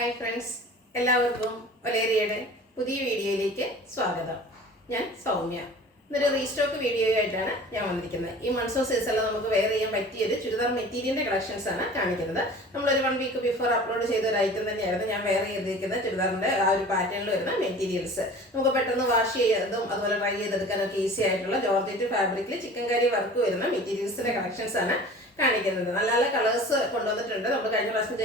Hi friends, എല്ലാവർക്കും ഒലേറിയയുടെ പുതിയ വീഡിയോയിലേക്ക് സ്വാഗതം. ഞാൻ സൗമ്യ. ഇന്നൊരു റീസ്റ്റോക്ക് വീഡിയോ ആയിട്ടാണ് ഞാൻ വന്നിരിക്കുന്നത്. ഈ മൺസൂൺ സീസണിൽ നമുക്ക് വെയർ ചെയ്യാൻ പറ്റിയൊരു ചുരിദാർ മെറ്റീരിയലിൻ്റെ കളക്ഷൻസ് ആണ് കാണിക്കുന്നത്. നമ്മളൊരു 1 വീക്ക് ബിഫോർ അപ്ലോഡ് ചെയ്ത ഒരു ഐറ്റം തന്നെയായിരുന്നു ഞാൻ വെയർ ചെയ്തിരിക്കുന്ന ചുരിദാറിൻ്റെ ആ ഒരു പാറ്റേണിൽ വരുന്ന മെറ്റീരിയൽസ്. നമുക്ക് പെട്ടെന്ന് വാഷ് ചെയ്തതും അതുപോലെ ട്രൈ ചെയ്തെടുക്കാനൊക്കെ ഈസി ആയിട്ടുള്ള ജോർജറ്റ് ഫാബ്രിക്കിൽ ചിക്കൻ കറി വർക്ക് വരുന്ന മെറ്റീരിയൽസിൻ്റെ കളക്ഷൻസ് ആണ് കാണിക്കുന്നത്. നല്ല നല്ല കളേഴ്സ് കൊണ്ടുവന്നിട്ടുണ്ട്. നമ്മൾ കഴിഞ്ഞ പ്രാവശ്യം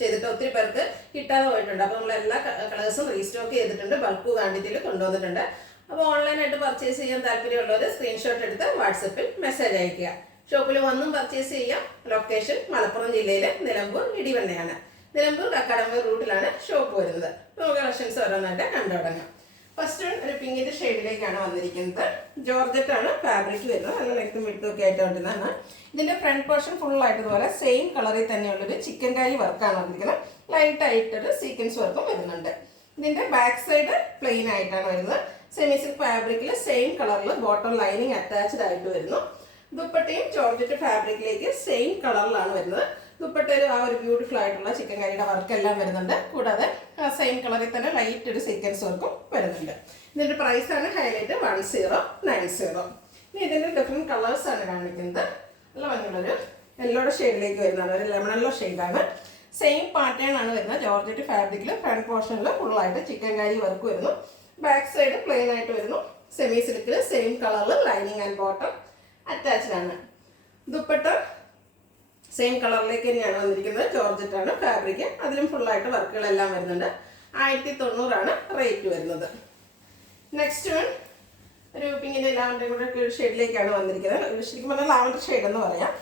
ചെയ്തിട്ട് ഒത്തിരി പേർക്ക് കിട്ടാതെ പോയിട്ടുണ്ട്. അപ്പോൾ നമ്മൾ എല്ലാ കളേഴ്സും റീസ്റ്റോക്ക് ചെയ്തിട്ടുണ്ട്. ബൾക്ക് ക്വാണ്ടിറ്റിയിൽ കൊണ്ടുവന്നിട്ടുണ്ട്. അപ്പോൾ ഓൺലൈനായിട്ട് പർച്ചേസ് ചെയ്യാൻ താല്പര്യമുള്ളവർ സ്ക്രീൻഷോട്ട് എടുത്ത് വാട്സപ്പിൽ മെസ്സേജ് അയയ്ക്കുക. ഷോപ്പിൽ വന്നും പർച്ചേസ് ചെയ്യാം. ലൊക്കേഷൻ മലപ്പുറം ജില്ലയിലെ നിലമ്പൂർ ഇടിവണ്ണയാണ്. നിലമ്പൂർ കക്കാടമ്പൂർ റൂട്ടിലാണ് ഷോപ്പ് വരുന്നത്. നമുക്ക് കളക്ഷൻസ് ഓരോന്നായിട്ട് കണ്ടു തുടങ്ങാം. ഫസ്റ്റ് ഒരു പിങ്കിൻ്റെ ഷെയ്ഡിലേക്കാണ് വന്നിരിക്കുന്നത്. ജോർജറ്റ് ആണ് ഫാബ്രിക് വരുന്നത്. നല്ല ലെങ്ത്തും വിഡ്ത്തും ആയിട്ട് വരുന്നതാണ്. ഇതിൻ്റെ ഫ്രണ്ട് പോർഷൻ ഫുള്ളായിട്ട് ഇതുപോലെ സെയിം കളറിൽ തന്നെയുള്ളൊരു ചിക്കൻ കാരി വർക്കാണ് വന്നിരിക്കുന്നത്. ലൈറ്റായിട്ടൊരു സീക്വൻസ് വർക്കും വരുന്നുണ്ട്. ഇതിൻ്റെ ബാക്ക് സൈഡ് പ്ലെയിൻ ആയിട്ടാണ് വരുന്നത്. സെമി സിൽക്ക് ഫാബ്രിക്കിൽ സെയിം കളറിൽ ബോട്ടം ലൈനിങ് അറ്റാച്ച്ഡ് ആയിട്ട് വരുന്നു. ദുപ്പട്ടയും ജോർജറ്റ് ഫാബ്രിക്കിലേക്ക് സെയിം കളറിലാണ് വരുന്നത്. ദുപ്പട്ടയിൽ ആ ഒരു ബ്യൂട്ടിഫുൾ ആയിട്ടുള്ള ചിക്കൻ കറിയുടെ വർക്കെല്ലാം വരുന്നുണ്ട്. കൂടാതെ സെയിം കളറിൽ തന്നെ ലൈറ്റ് ഒരു സീക്വൻസ് വർക്കും വരുന്നുണ്ട്. ഇതിൻ്റെ പ്രൈസാണ് ഹൈലൈറ്റ് 1090. ഇനി ഇതിൻ്റെ ഡിഫറെൻറ്റ് കളേഴ്സാണ് കാണിക്കുന്നത്. നല്ല ഭംഗിയുള്ളൊരു യെല്ലോയുടെ ഷെയ്ഡിലേക്ക് വരുന്നതാണ്. ഒരു ലെമൺ യെല്ലോ ഷെയ്ഡാണ്. സെയിം പാറ്റേൺ ആണ് വരുന്നത്. ജോർജറ്റ് ഫാബ്രിക്കിൽ ഫ്രണ്ട് പോർഷനിൽ ഫുള്ളായിട്ട് ചിക്കൻ കറി വർക്ക് വരുന്നു. ബാക്ക് സൈഡ് പ്ലെയിൻ ആയിട്ട് വരുന്നു. സെമി സിൽക്കിൽ സെയിം കളറിൽ ലൈനിങ് ആൻഡ് ബോട്ടം അറ്റാച്ച്ഡ് ആണ്. ദുപ്പട്ട സെയിം കളറിലേക്ക് തന്നെയാണ് വന്നിരിക്കുന്നത്. ജോർജറ്റ് ആണ് ഫാബ്രിക്. അതിലും ഫുള്ളായിട്ട് വർക്കുകളെല്ലാം വരുന്നുണ്ട്. 1090 റേറ്റ് വരുന്നത്. നെക്സ്റ്റ് വൺ ഒരു പിങ്കിൻ്റെ ലാവൻഡർ കൂടെ ഒരു ഷെയ്ഡിലേക്കാണ് വന്നിരിക്കുന്നത്. ശരിക്കും പറഞ്ഞാൽ ലാവൻഡർ ഷെയ്ഡ് എന്ന് പറയാം.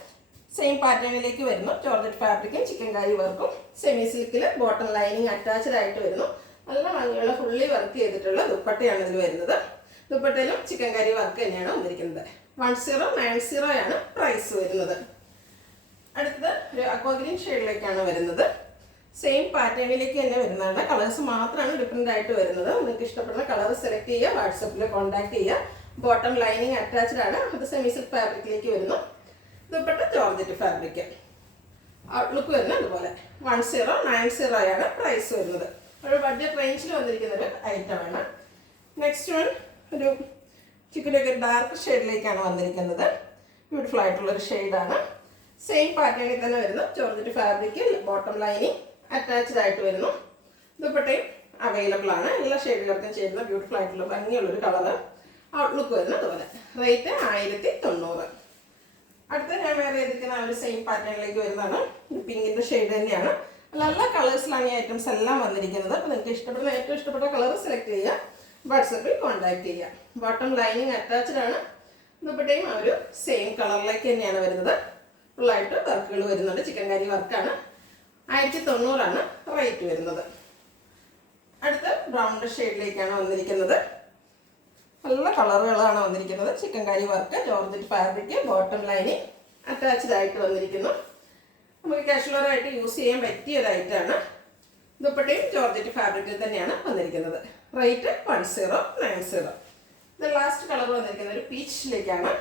സെയിം പാറ്റേണിലേക്ക് വരുന്നു. ജോർജറ്റ് ഫാബ്രിക്കും ചിക്കൻ കാരി വർക്കും സെമി സിൽക്കിൽ ബോട്ടം ലൈനിങ് അറ്റാച്ച്ഡ് ആയിട്ട് വരുന്നു. നല്ല ഭംഗിയുള്ള ഫുള്ളി വർക്ക് ചെയ്തിട്ടുള്ള ദുപ്പട്ടയാണ് ഇതിൽ വരുന്നത്. ദുപ്പട്ടയിലും ചിക്കൻ കാരി വർക്ക് തന്നെയാണ് വന്നിരിക്കുന്നത്. 1090 പ്രൈസ് വരുന്നത്. അടുത്തത് ഒരു അക്വാഗ്രീൻ ഷെയ്ഡിലേക്കാണ് വരുന്നത്. സെയിം പാറ്റേണിലേക്ക് തന്നെ വരുന്നതാണ്. കളേഴ്സ് മാത്രമാണ് ഡിഫറെൻ്റ് ആയിട്ട് വരുന്നത്. നിങ്ങൾക്ക് ഇഷ്ടപ്പെടുന്ന കളർ സെലക്ട് ചെയ്യുക. വാട്സപ്പിൽ കോൺടാക്ട് ചെയ്യുക. ബോട്ടം ലൈനിങ് അറ്റാച്ച്ഡ് ആണ്. അത് സെമി സിൽക്ക് ഫാബ്രിക്കിലേക്ക് വരുന്നു. Dupatta georgette fabric. ഔട്ട്ലുക്ക് വരുന്നത് അതുപോലെ 1090 പ്രൈസ് വരുന്നത്. ഒരു ബഡ്ജറ്റ് റേഞ്ചിൽ വന്നിരിക്കുന്ന ഒരു ഐറ്റമാണ്. നെക്സ്റ്റ് വൺ ഒരു ചിക്കനൊക്കെ ഡാർക്ക് ഷെയ്ഡിലേക്കാണ് വന്നിരിക്കുന്നത്. ബ്യൂട്ടിഫുൾ ആയിട്ടുള്ളൊരു ഷെയ്ഡാണ്. സെയിം പാറ്റേണിൽ തന്നെ വരുന്നു. Georgette fabric bottom lining attached ആയിട്ട് വരുന്നു. ദുപ്പട്ടയും അവൈലബിൾ ആണ്. എല്ലാ ഷെയ്ഡുകൾക്കും ചേരുന്ന ബ്യൂട്ടിഫുൾ ആയിട്ടുള്ള ഭംഗിയുള്ളൊരു കളറ്. ഔട്ട്ലുക്ക് വരുന്നത് അതുപോലെ. റേറ്റ് 1090. അടുത്ത ഞാൻ വേറെ ചെയ്തിരിക്കുന്ന ആ ഒരു സെയിം പാറ്റേണിലേക്ക് വരുന്നതാണ്. പിങ്കിൻ്റെ ഷെയ്ഡ് തന്നെയാണ്. നല്ല കളേഴ്സിലാണ് ഈ ഐറ്റംസ് എല്ലാം വന്നിരിക്കുന്നത്. അപ്പോൾ നിങ്ങൾക്ക് ഇഷ്ടപ്പെടുന്ന ഏറ്റവും ഇഷ്ടപ്പെട്ട കളർ സെലക്ട് ചെയ്യുക. വാട്സപ്പിൽ കോൺടാക്ട് ചെയ്യുക. ബോട്ടം ലൈനിങ് അറ്റാച്ച്ഡ് ആണ്. ദുപ്പട്ടയും ആ ഒരു സെയിം കളറിലേക്ക് തന്നെയാണ് വരുന്നത്. ഫുള്ളായിട്ട് വർക്കുകൾ വരുന്നുണ്ട്. ചിക്കൻ കറി വർക്കാണ്. 1090 റേറ്റ് വരുന്നത്. അടുത്ത ബ്രൗൺ ഷെയ്ഡിലേക്കാണ് വന്നിരിക്കുന്നത്. നല്ല കളറുകളാണ് വന്നിരിക്കുന്നത്. Chikankari work georgette fabric bottom lining attached ആയിട്ട് വന്നിരിക്കുന്നു. നമുക്ക് കാഷ്വലറായിട്ട് യൂസ് ചെയ്യാൻ പറ്റിയ ഒരു ഐറ്റമാണ്. ദുപ്പട്ടയും ജോർജറ്റ് ഫാബ്രിക്കിൽ തന്നെയാണ് വന്നിരിക്കുന്നത്. റേറ്റ് 1090. ഇത് ലാസ്റ്റ് കളർ വന്നിരിക്കുന്നത് ഒരു പീച്ചിലേക്കാണ്.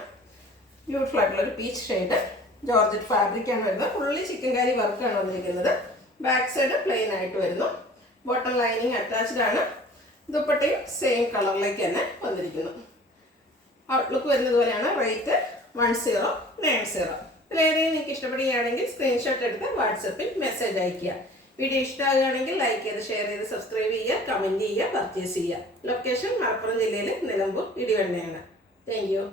ബ്യൂട്ടിഫുൾ ആയിട്ടുള്ള ഒരു പീച്ച് ഷെയ്ഡ്. ജോർജറ്റ് ഫാബ്രിക്കാണ് വരുന്നത്. ഫുള്ളി ചിക്കൻ കറി വർക്കാണ് വന്നിരിക്കുന്നത്. ബാക്ക് സൈഡ് പ്ലെയിൻ ആയിട്ട് വരുന്നു. ബോട്ടം ലൈനിങ് അറ്റാച്ച്ഡ് ആണ്. ദുപ്പട്ടയും സെയിം കളറിലേക്ക് തന്നെ വന്നിരിക്കുന്നു. ഔട്ട്ലുക്ക് വരുന്നത് പോലെയാണ്. റേറ്റ് 1090. ഇതിലേതെങ്കിലും നിങ്ങൾക്ക് ഇഷ്ടപ്പെടുകയാണെങ്കിൽ സ്ക്രീൻഷോട്ട് എടുത്ത് വാട്സപ്പിൽ മെസ്സേജ് അയയ്ക്കുക. വീഡിയോ ഇഷ്ടമാകുകയാണെങ്കിൽ ലൈക്ക് ചെയ്ത് ഷെയർ ചെയ്ത് സബ്സ്ക്രൈബ് ചെയ്യുക, കമൻറ്റ് ചെയ്യുക, പർച്ചേസ് ചെയ്യുക. ലൊക്കേഷൻ മലപ്പുറം ജില്ലയിലെ നിലമ്പൂർ ഇടിവണ്ണയാണ്. Thank you.